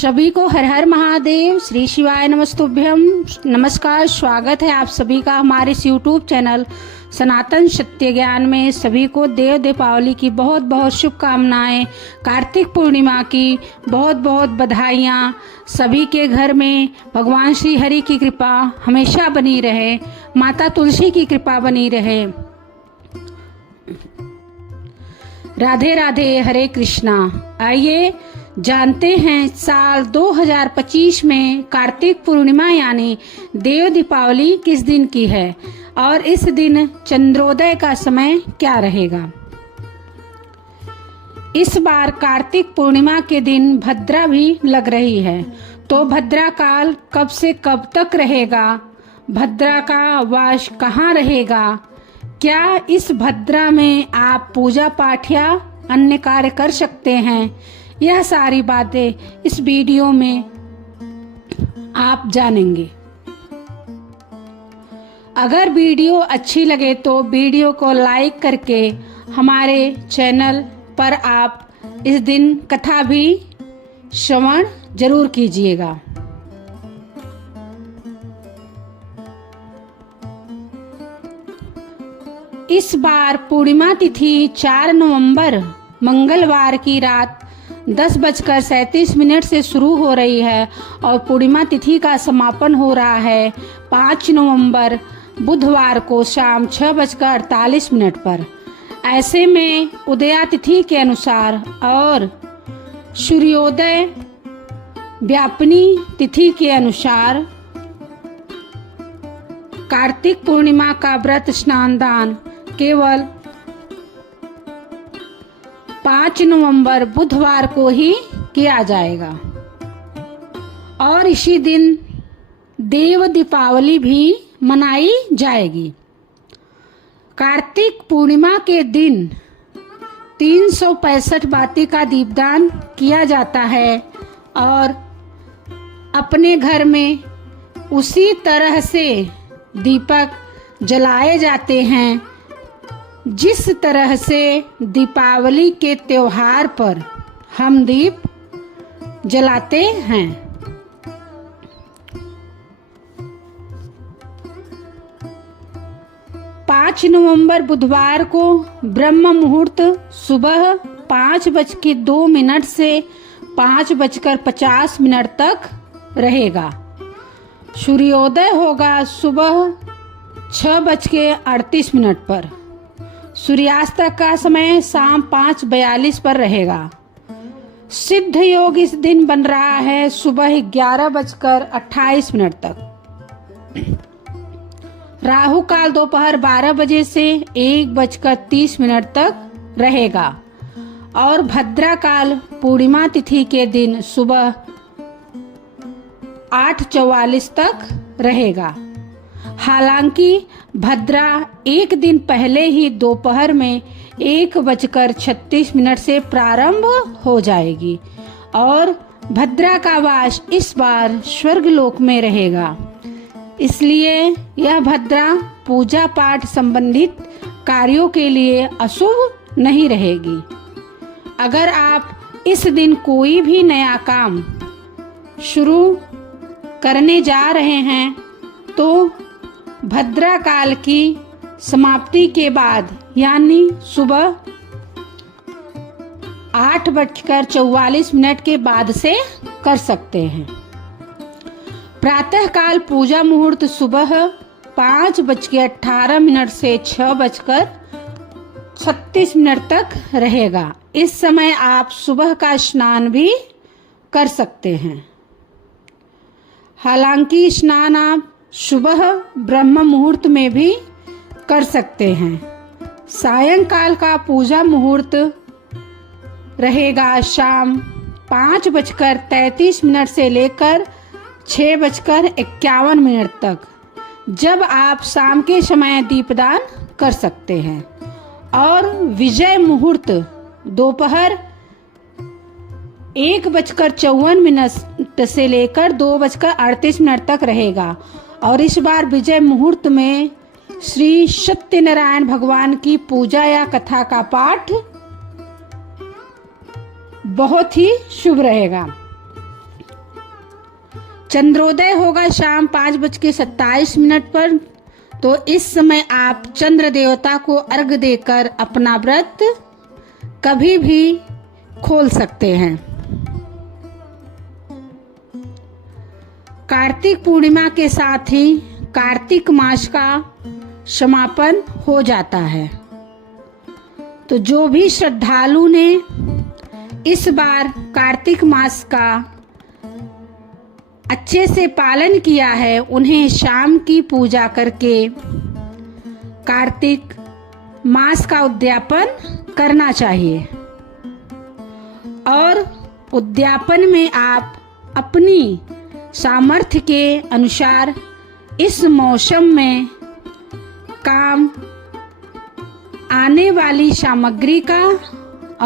सभी को हर हर महादेव, श्री शिवाय नमस्तुभ्यम। नमस्कार, स्वागत है आप सभी का हमारे इस यूट्यूब चैनल सनातन सत्य ज्ञान में। सभी को देव दीपावली की बहुत बहुत शुभकामनाएं, कार्तिक पूर्णिमा की बहुत बहुत बधाइयाँ। सभी के घर में भगवान श्री हरि की कृपा हमेशा बनी रहे, माता तुलसी की कृपा बनी रहे। राधे राधे, हरे कृष्णा। आइए जानते हैं साल 2025 में कार्तिक पूर्णिमा यानी देव दीपावली किस दिन की है और इस दिन चंद्रोदय का समय क्या रहेगा। इस बार कार्तिक पूर्णिमा के दिन भद्रा भी लग रही है, तो भद्रा काल कब से कब तक रहेगा, भद्रा का वास कहाँ रहेगा, क्या इस भद्रा में आप पूजा पाठ या अन्य कार्य कर सकते हैं, यह सारी बातें इस वीडियो में आप जानेंगे। अगर वीडियो अच्छी लगे तो वीडियो को लाइक करके हमारे चैनल पर आप इस दिन कथा भी श्रवण जरूर कीजिएगा। इस बार पूर्णिमा तिथि 4 नवंबर मंगलवार की रात 10:37 से शुरू हो रही है और पूर्णिमा तिथि का समापन हो रहा है 5 नवंबर बुधवार को शाम 6:48 पर। ऐसे में उदया तिथि के अनुसार और सूर्योदय व्यापनी तिथि के अनुसार कार्तिक पूर्णिमा का व्रत स्नान दान केवल 5 नवंबर बुधवार को ही किया जाएगा और इसी दिन देव दीपावली भी मनाई जाएगी। कार्तिक पूर्णिमा के दिन 365 बाती का दीपदान किया जाता है और अपने घर में उसी तरह से दीपक जलाए जाते हैं जिस तरह से दीपावली के त्योहार पर हम दीप जलाते हैं। पाँच नवंबर बुधवार को ब्रह्म मुहूर्त सुबह 5:02 से 5:50 तक रहेगा। सूर्योदय होगा सुबह 6:38 पर। सूर्यास्त का समय शाम 5:42 पर रहेगा। सिद्ध योग इस दिन बन रहा है सुबह 11:28 तक। राहु काल दोपहर 12 बजे से 1:30 तक रहेगा और भद्रा काल पूर्णिमा तिथि के दिन सुबह 8:44 तक रहेगा। हालांकि भद्रा एक दिन पहले ही दोपहर में 1:36 से प्रारंभ हो जाएगी और भद्रा का वास इस बार स्वर्गलोक में रहेगा। इसलिए यह भद्रा पूजा पाठ संबंधित कार्यों के लिए अशुभ नहीं रहेगी। अगर आप इस दिन कोई भी नया काम शुरू करने जा रहे हैं तो भद्रा काल की समाप्ति के बाद यानी सुबह 8:44 के बाद से कर सकते हैं। प्रातः काल पूजा मुहूर्त सुबह 5:18 से 6:36 तक रहेगा। इस समय आप सुबह का स्नान भी कर सकते हैं। हालांकि स्नान आप सुबह ब्रह्म मुहूर्त में भी कर सकते हैं। सायंकाल का पूजा मुहूर्त रहेगा शाम 5:33 से लेकर 6:51 तक, जब आप शाम के समय दीपदान कर सकते हैं। और विजय मुहूर्त दोपहर 1:54 से लेकर 2:38 तक रहेगा और इस बार विजय मुहूर्त में श्री सत्यनारायण भगवान की पूजा या कथा का पाठ बहुत ही शुभ रहेगा। चंद्रोदय होगा शाम 5:27 पर। तो इस समय आप चंद्र देवता को अर्घ देकर अपना व्रत कभी भी खोल सकते हैं। कार्तिक पूर्णिमा के साथ ही कार्तिक मास का समापन हो जाता है। तो जो भी श्रद्धालु ने इस बार कार्तिक मास का अच्छे से पालन किया है, उन्हें शाम की पूजा करके कार्तिक मास का उद्यापन करना चाहिए। और उद्यापन में आप अपनी सामर्थ्य के अनुसार इस मौसम में काम आने वाली सामग्री का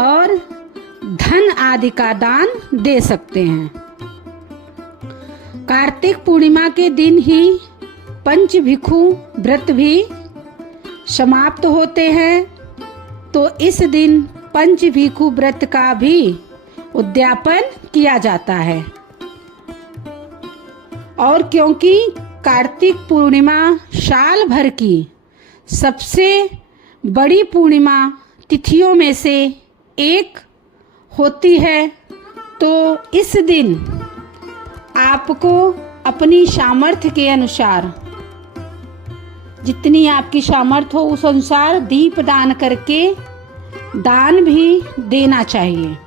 और धन आदि का दान दे सकते हैं। कार्तिक पूर्णिमा के दिन ही पंच भिक्षु व्रत भी समाप्त होते हैं। तो इस दिन पंच भिक्षु व्रत का भी उद्यापन किया जाता है। और क्योंकि कार्तिक पूर्णिमा साल भर की सबसे बड़ी पूर्णिमा तिथियों में से एक होती है, तो इस दिन आपको अपनी सामर्थ्य के अनुसार, जितनी आपकी सामर्थ्य हो उस अनुसार दीप दान करके दान भी देना चाहिए।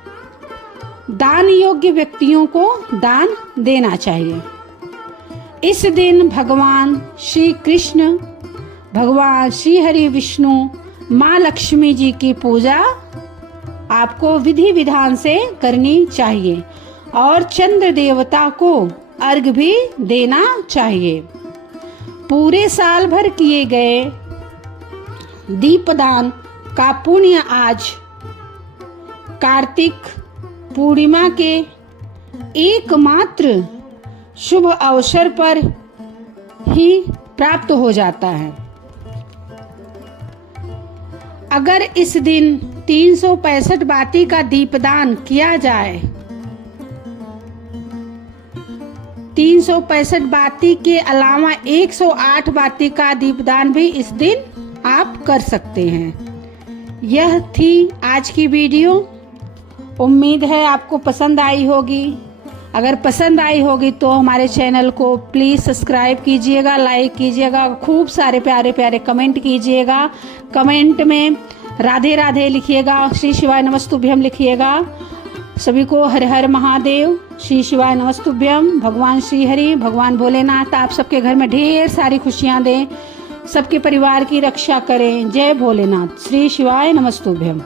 दान योग्य व्यक्तियों को दान देना चाहिए। इस दिन भगवान श्री कृष्ण, भगवान श्री हरि विष्णु, माँ लक्ष्मी जी की पूजा आपको विधि विधान से करनी चाहिए और चंद्र देवता को अर्घ भी देना चाहिए। पूरे साल भर किए गए दीपदान का पुण्य आज कार्तिक पूर्णिमा के एकमात्र शुभ अवसर पर ही प्राप्त हो जाता है। अगर इस दिन 365 बाती का दीपदान किया जाए, 365 बाती के अलावा 108 बाती का दीपदान भी इस दिन आप कर सकते हैं। यह थी आज की वीडियो। उम्मीद है आपको पसंद आई होगी। अगर पसंद आई होगी तो हमारे चैनल को प्लीज़ सब्सक्राइब कीजिएगा, लाइक कीजिएगा, खूब सारे प्यारे प्यारे कमेंट कीजिएगा। कमेंट में राधे राधे लिखिएगा, श्री शिवाय नमस्तुभ्यम लिखिएगा। सभी को हर हर महादेव, श्री शिवाय नमस्तुभ्यम। भगवान श्री हरि, भगवान भोलेनाथ आप सबके घर में ढेर सारी खुशियाँ दें, सबके परिवार की रक्षा करें। जय भोलेनाथ, श्री शिवाय नमस्तुभ्यम।